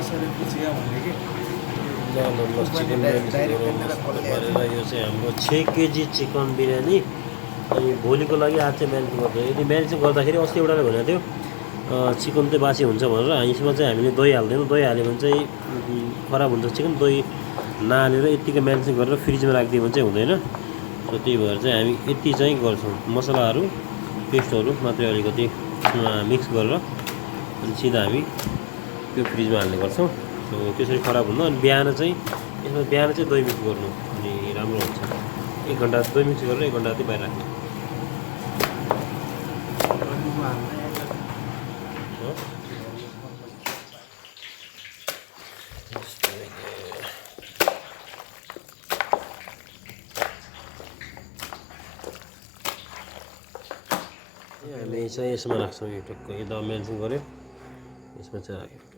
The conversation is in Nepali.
कसरी पुछ्या भने कि ल चिकन बिरयानी गरेर यो चाहिँ हाम्रो 6 केजी चिकन बिरयानी। अनि भोलिको लागि आज चाहिँ म्यारिनेट गर्छ। यदि म्यारिनेट गर्दाखेरि अस्ति एउटाले भनेको थियो चिकन चाहिँ बासी हुन्छ भनेर। यसमा चाहिँ हामीले दही हाल्दैनौँ। दही हाल्यो भने चाहिँ खराब हुन्छ चिकन। दही नहालेर यत्तिकै म्यारिनेट गरेर फ्रिजमा राखिदियो भने चाहिँ हुँदैन। सो त्यही भएर चाहिँ हामी यति चाहिँ गर्छौँ। मसलाहरू पेस्टहरू मात्रै अलिकति मिक्स गरेर अनि सिधा हामी त्यो फ्रिजमा हाल्ने गर्छौँ। सो त्यसरी खराब हुन्न। अनि बिहान चाहिँ यसमा दही मिक्स गर्नु अनि राम्रो हुन्छ। 1 घन्टा दही मिक्स गरेर 1 घन्टा चाहिँ बाहिर राख्ने। हामी चाहिँ यसमा राख्छौँ। यो टक्क यो दम मेन्सन गऱ्यो यसमा चाहिँ राख्यो।